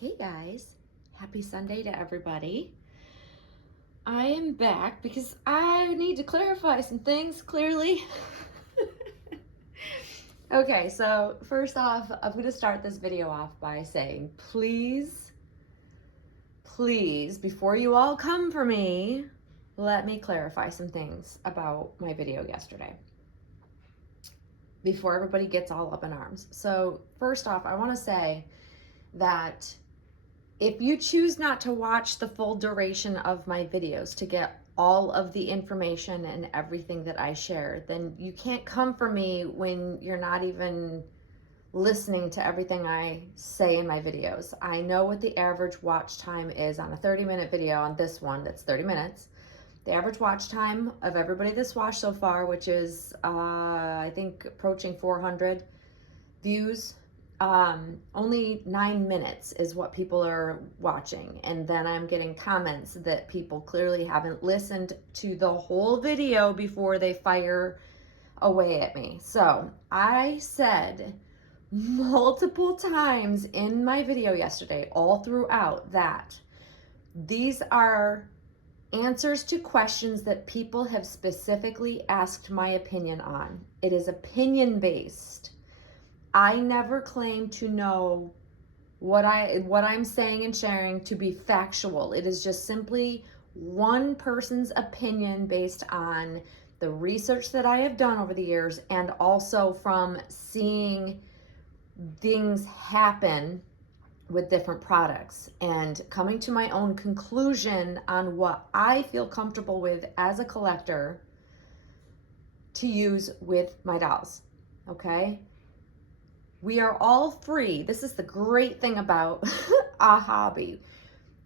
Hey guys, happy Sunday to everybody. I am back because I need to clarify some things clearly. Okay, so first off, I'm going to start this video off by saying, please, before you all come for me, let me clarify some things about my video yesterday before everybody gets all up in arms. So first off, I want to say that if you choose not to watch the full duration of my videos to get all of the information and everything that I share, then you can't come for me when you're not even listening to everything I say in my videos. I know what the average watch time is on a 30-minute video. On this one, that's 30 minutes. The average watch time of everybody that's watched so far, which is I think approaching 400 views, only 9 minutes is what people are watching. And then I'm getting comments that people clearly haven't listened to the whole video before they fire away at me. So I said multiple times in my video yesterday, all throughout, that these are answers to questions that people have specifically asked my opinion on. It is opinion based. I never claim to know what I'm saying and sharing to be factual. It is just simply one person's opinion based on the research that I have done over the years, and also from seeing things happen with different products and coming to my own conclusion on what I feel comfortable with as a collector to use with my dolls. Okay? We are all free. This is the great thing about a hobby.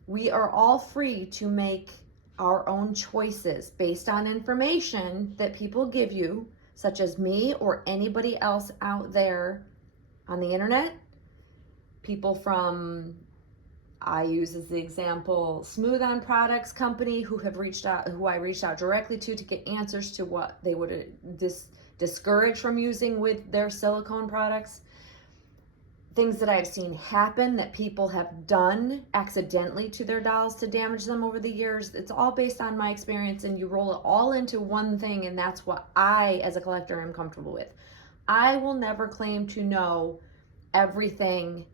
We are all free to make our own choices based on information that people give you, such as me or anybody else out there on the internet. People from, I use as the example, Smooth On Products Company, who I reached out directly to get answers to what they would discourage from using with their silicone products. Things that I've seen happen that people have done accidentally to their dolls to damage them over the years. It's all based on my experience, and you roll it all into one thing, and that's what I, as a collector, am comfortable with. I will never claim to know everything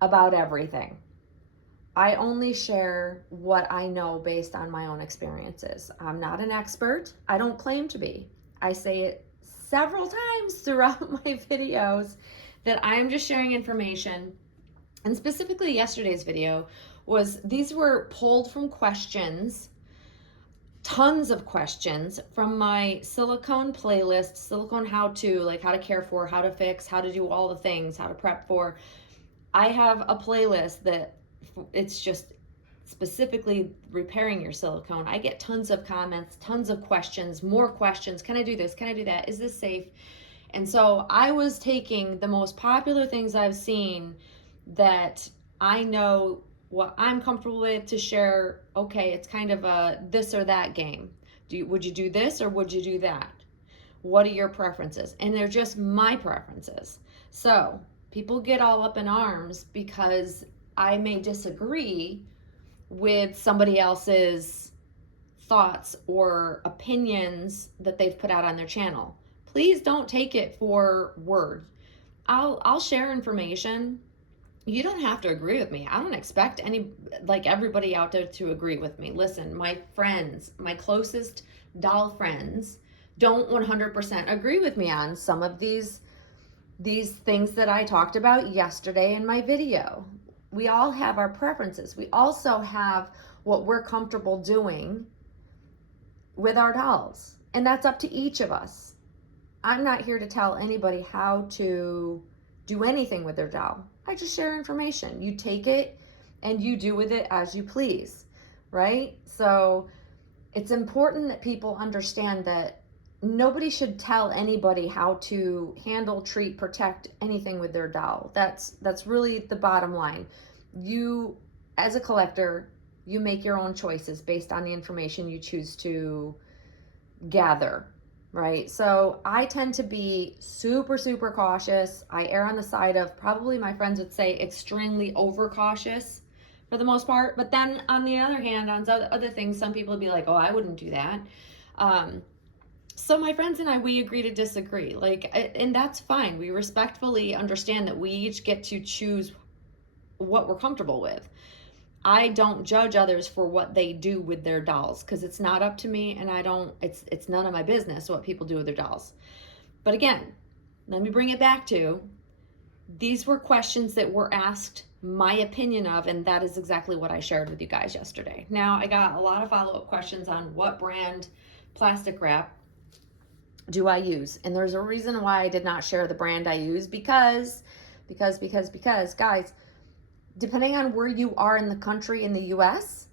about everything. I only share what I know based on my own experiences. I'm not an expert. I don't claim to be. I say it several times throughout my videos that I'm just sharing information. And specifically yesterday's video these were pulled from questions, tons of questions from my silicone playlist, silicone how to, like how to care for, how to fix, how to do all the things, how to prep for. I have a playlist that it's just specifically repairing your silicone. I get tons of comments, tons of questions, more questions. Can I do this? Can I do that? Is this safe? And so I was taking the most popular things I've seen that I know what I'm comfortable with to share. Okay, it's kind of a this or that game. Would you do this or would you do that? What are your preferences? And they're just my preferences. So people get all up in arms because I may disagree with somebody else's thoughts or opinions that they've put out on their channel. Please don't take it for word. I'll share information. You don't have to agree with me. I don't expect everybody out there to agree with me. Listen, my friends, my closest doll friends don't 100% agree with me on some of these things that I talked about yesterday in my video. We all have our preferences. We also have what we're comfortable doing with our dolls, and that's up to each of us. I'm not here to tell anybody how to do anything with their doll. I just share information. You take it and you do with it as you please, right? So it's important that people understand that nobody should tell anybody how to handle, treat, protect anything with their doll. That's really the bottom line. You, as a collector, you make your own choices based on the information you choose to gather. right? So I tend to be super, super cautious. I err on the side of, probably my friends would say, extremely overcautious for the most part. But then on the other hand, on other things, some people would be like, oh, I wouldn't do that. So my friends and I, we agree to disagree. And that's fine. We respectfully understand that we each get to choose what we're comfortable with. I don't judge others for what they do with their dolls, because it's not up to me, and it's none of my business what people do with their dolls. But again, let me bring it back to, these were questions that were asked my opinion of, and that is exactly what I shared with you guys yesterday. Now, I got a lot of follow-up questions on what brand plastic wrap do I use, and there's a reason why I did not share the brand I use, because guys, depending on where you are in the country in the US,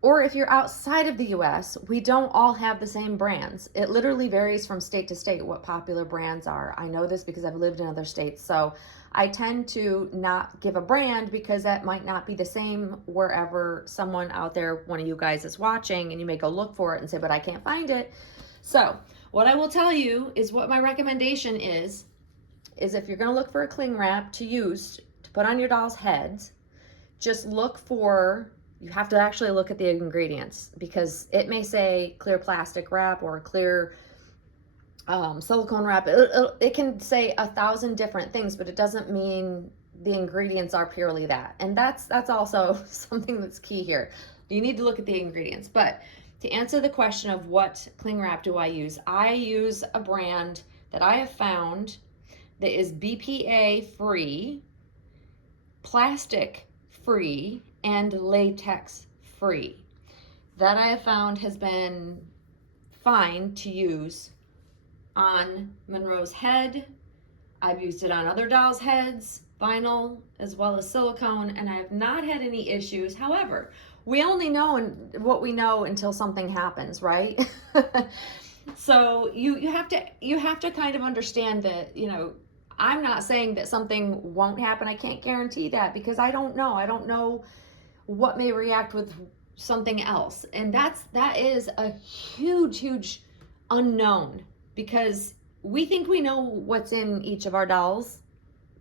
or if you're outside of the US, we don't all have the same brands. It literally varies from state to state what popular brands are. I know this because I've lived in other states, so I tend to not give a brand because that might not be the same wherever someone out there, one of you guys, is watching, and you may go look for it and say, but I can't find it. So what I will tell you is what my recommendation is if you're gonna look for a cling wrap to use to put on your doll's heads, just look for, you have to actually look at the ingredients, because it may say clear plastic wrap or clear silicone wrap. It can say 1,000 different things, but it doesn't mean the ingredients are purely that. And that's also something that's key here. You need to look at the ingredients. But to answer the question of what cling wrap do I use a brand that I have found that is BPA free, plastic free, and latex free. That I have found has been fine to use on Monroe's head. I've used it on other dolls' heads, vinyl as well as silicone, and I have not had any issues. However, we only know what we know until something happens, right? So you have to kind of understand that, I'm not saying that something won't happen. I can't guarantee that, because I don't know. I don't know what may react with something else. And that is a huge unknown, because we think we know what's in each of our dolls,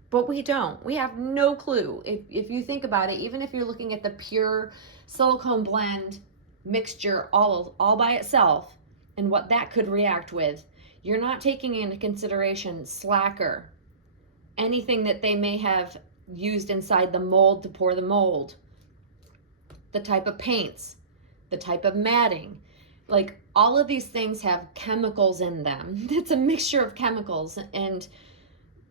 but we don't. We have no clue. If you think about it, even if you're looking at the pure silicone blend mixture all by itself and what that could react with, you're not taking into consideration slacker, anything that they may have used inside the mold to pour the mold, the type of paints, the type of matting. Like, all of these things have chemicals in them. It's a mixture of chemicals, and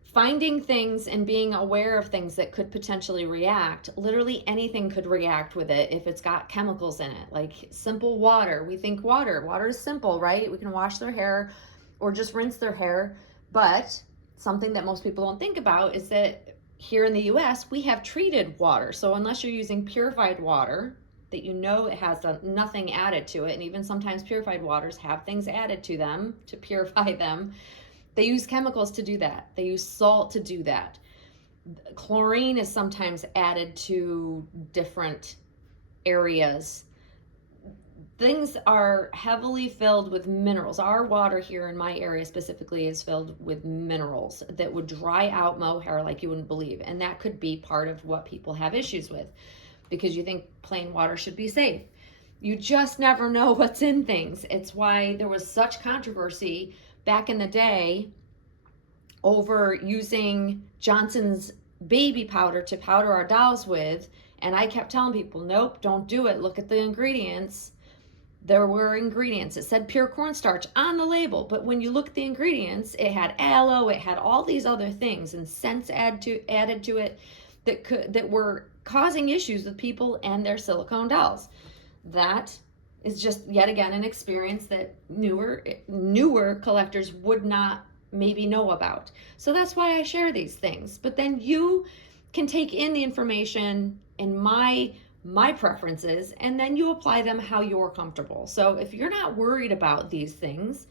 finding things and being aware of things that could potentially react, literally anything could react with it if it's got chemicals in it. Like simple water. We think water is simple, right? We can wash their hair or just rinse their hair. But something that most people don't think about is that here in the US, we have treated water. So unless you're using purified water, that it has nothing added to it, and even sometimes purified waters have things added to them to purify them, they use chemicals to do that. They use salt to do that. Chlorine is sometimes added to different areas. Things are heavily filled with minerals. Our water here in my area specifically is filled with minerals that would dry out mohair like you wouldn't believe. And that could be part of what people have issues with, because you think plain water should be safe. You just never know what's in things. It's why there was such controversy back in the day over using Johnson's baby powder to powder our dolls with. And I kept telling people, nope, don't do it. Look at the ingredients. There were ingredients. It said pure cornstarch on the label, but when you look at the ingredients, it had aloe, it had all these other things and scents added to it that were causing issues with people and their silicone dolls. That is just yet again an experience that newer collectors would not maybe know about. So that's why I share these things. But then you can take in the information in my preferences, and then you apply them how you're comfortable. So if you're not worried about these things,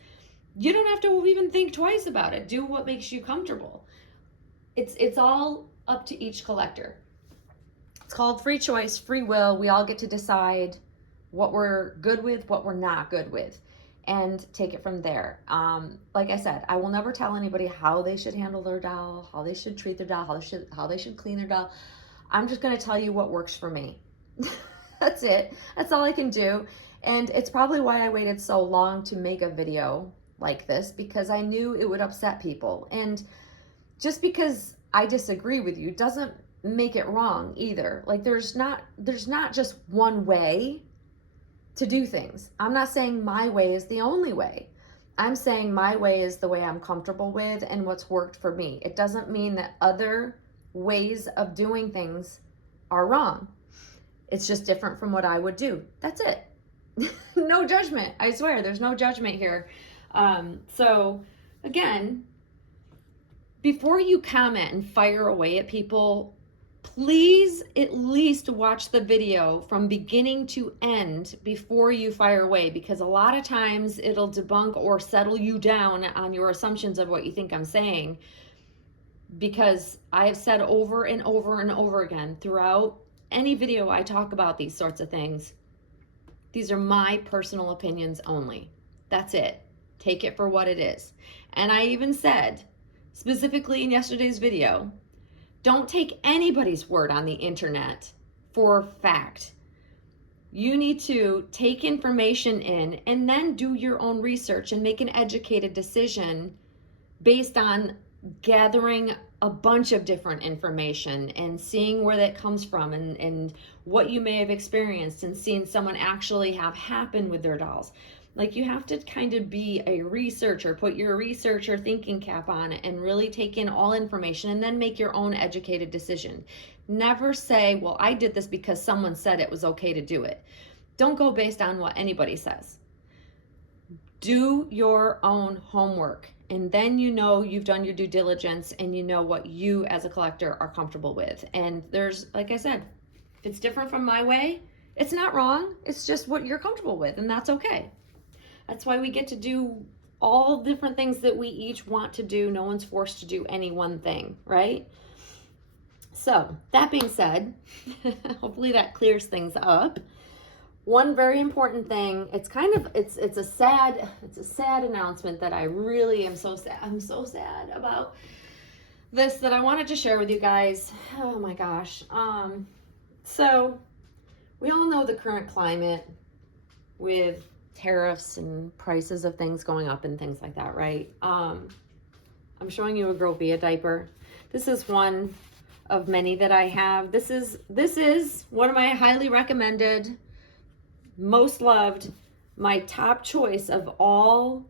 you don't have to even think twice about it. Do what makes you comfortable. It's all up to each collector. It's called free choice, free will. We all get to decide what we're good with, what we're not good with. and take it from there. Like I said, I will never tell anybody how they should handle their doll, how they should treat their doll, how they should clean their doll. I'm just going to tell you what works for me. That's it. That's all I can do. And it's probably why I waited so long to make a video like this, because I knew it would upset people. And just because I disagree with you doesn't make it wrong either. Like there's not just one way to do things. I'm not saying my way is the only way. I'm saying my way is the way I'm comfortable with and what's worked for me. It doesn't mean that other ways of doing things are wrong. It's just different from what I would do. That's it. No judgment. I swear, there's no judgment here. So again, before you comment and fire away at people, please at least watch the video from beginning to end before you fire away, because a lot of times it'll debunk or settle you down on your assumptions of what you think I'm saying. Because I have said over and over and over again throughout any video I talk about these sorts of things, these are my personal opinions only. That's it. Take it for what it is. And I even said, specifically in yesterday's video, don't take anybody's word on the internet for fact. You need to take information in and then do your own research and make an educated decision based on gathering a bunch of different information and seeing where that comes from and what you may have experienced and seeing someone actually have happen with their dolls. Like, you have to kind of be a researcher, put your researcher thinking cap on and really take in all information and then make your own educated decision. Never say, well, I did this because someone said it was okay to do it. Don't go based on what anybody says. Do your own homework, and then you know you've done your due diligence and you know what you as a collector are comfortable with. And there's, like I said, if it's different from my way, it's not wrong. It's just what you're comfortable with, and that's okay. That's why we get to do all different things that we each want to do. No one's forced to do any one thing, right? So that being said, hopefully that clears things up. One very important thing, it's a sad announcement that I really am so sad. I'm so sad about this, that I wanted to share with you guys. Oh my gosh. So we all know the current climate with tariffs and prices of things going up and things like that, right? I'm showing you a GroVia diaper. This is one of many that I have. This is one of my highly recommended, most loved, my top choice of all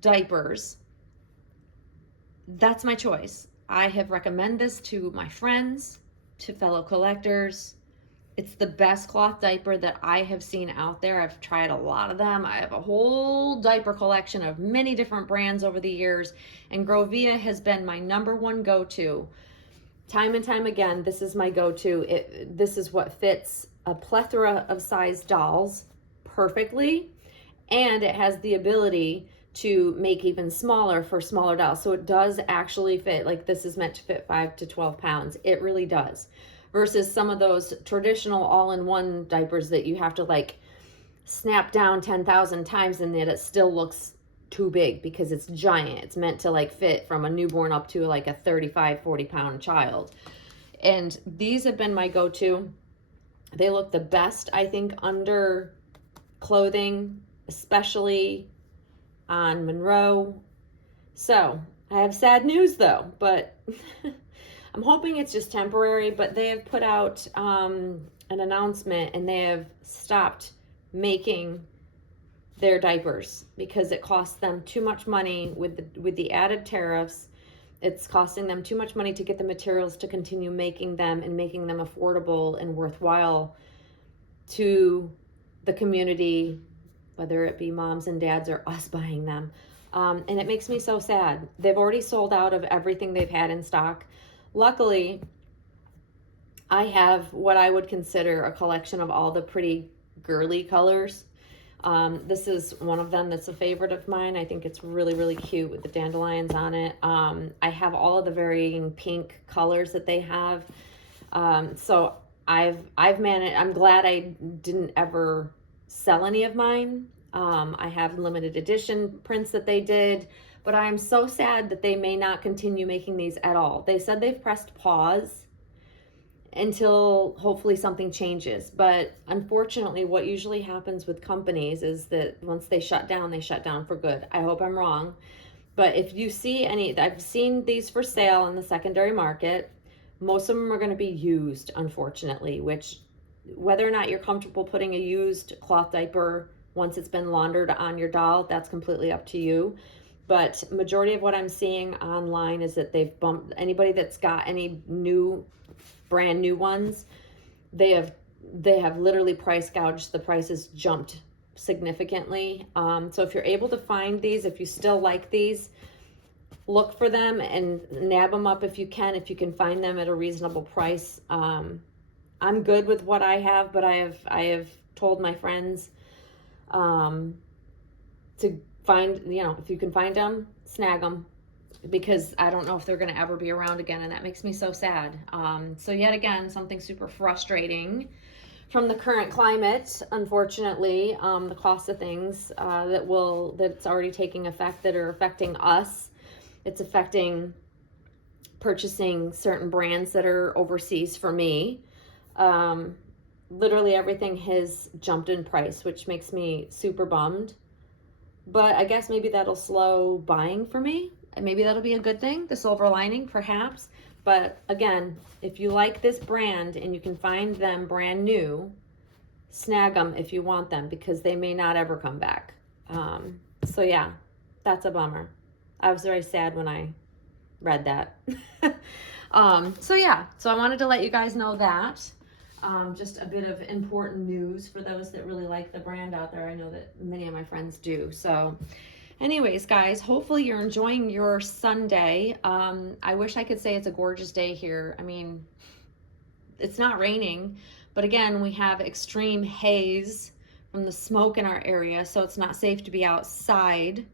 diapers. That's my choice. I have recommended this to my friends, to fellow collectors. It's the best cloth diaper that I have seen out there. I've tried a lot of them. I have a whole diaper collection of many different brands over the years, and GroVia has been my #1 go-to. Time and time again, this is my go-to. This is what fits a plethora of size dolls perfectly, and it has the ability to make even smaller for smaller dolls. So it does actually fit. Like, this is meant to fit 5 to 12 pounds. It really does. Versus some of those traditional all-in-one diapers that you have to like snap down 10,000 times and that it still looks too big because it's giant. It's meant to like fit from a newborn up to like a 35, 40 pound child. And these have been my go-to. They look the best, I think, under clothing, especially on Monroe. So I have sad news though, but I'm hoping it's just temporary. But they have put out an announcement, and they have stopped making their diapers because it costs them too much money with the added tariffs. It's costing them too much money to get the materials to continue making them and making them affordable and worthwhile to the community, whether it be moms and dads or us buying them. And it makes me so sad. They've already sold out of everything they've had in stock. Luckily, I have what I would consider a collection of all the pretty girly colors. This is one of them that's a favorite of mine. I think it's really, really cute with the dandelions on it. I have all of the varying pink colors that they have. So I've managed, I'm glad I didn't ever sell any of mine. I have limited edition prints that they did, but I am so sad that they may not continue making these at all. They said they've pressed pause until hopefully something changes. But unfortunately, what usually happens with companies is that once they shut down for good. I hope I'm wrong. But if you see any, I've seen these for sale in the secondary market. Most of them are going to be used, unfortunately, which whether or not you're comfortable putting a used cloth diaper once it's been laundered on your doll, that's completely up to you. But majority of what I'm seeing online is that they've bumped anybody that's got any new, brand new ones, they have literally price gouged. The prices jumped significantly. So if you're able to find these, if you still like these, look for them and nab them up if you can find them at a reasonable price. I'm good with what I have, but I have told my friends to find, if you can find them, snag them, because I don't know if they're going to ever be around again, and that makes me so sad. So yet again, something super frustrating from the current climate, unfortunately, the cost of things that's already taking effect, that are affecting us. It's affecting purchasing certain brands that are overseas for me. Literally everything has jumped in price, which makes me super bummed. But I guess maybe that'll slow buying for me. And maybe that'll be a good thing, the silver lining, perhaps. But again, if you like this brand and you can find them brand new, snag them if you want them, because they may not ever come back. So yeah, that's a bummer. I was very sad when I read that. So yeah, so I wanted to let you guys know that. Just a bit of important news for those that really like the brand out there. I know that many of my friends do. So anyways, guys, hopefully you're enjoying your Sunday. I wish I could say it's a gorgeous day here. I mean, it's not raining, but again, we have extreme haze from the smoke in our area, so it's not safe to be outside.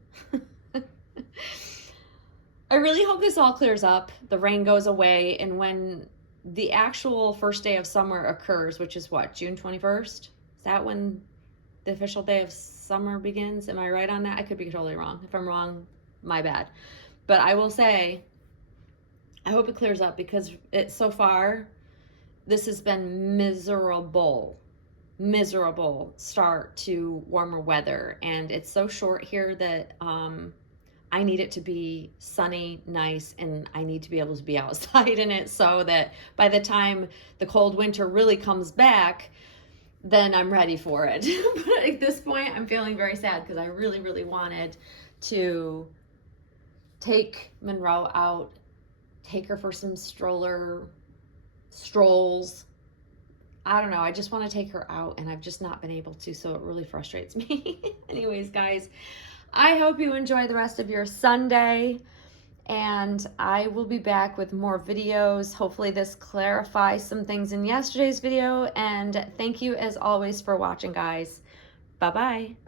I really hope this all clears up, the rain goes away, and when the actual first day of summer occurs, which is what, June 21st? Is that when the official day of summer begins? Am I right on that? I could be totally wrong. If I'm wrong, my bad. But I will say, I hope it clears up, because so far, this has been miserable start to warmer weather. And it's so short here that I need it to be sunny, nice, and I need to be able to be outside in it, so that by the time the cold winter really comes back, then I'm ready for it. But at this point, I'm feeling very sad, because I really, really wanted to take Monroe out, take her for some strolls. I don't know. I just want to take her out, and I've just not been able to, so it really frustrates me. Anyways, guys, I hope you enjoy the rest of your Sunday, and I will be back with more videos. Hopefully this clarifies some things in yesterday's video, and thank you as always for watching, guys. Bye-bye.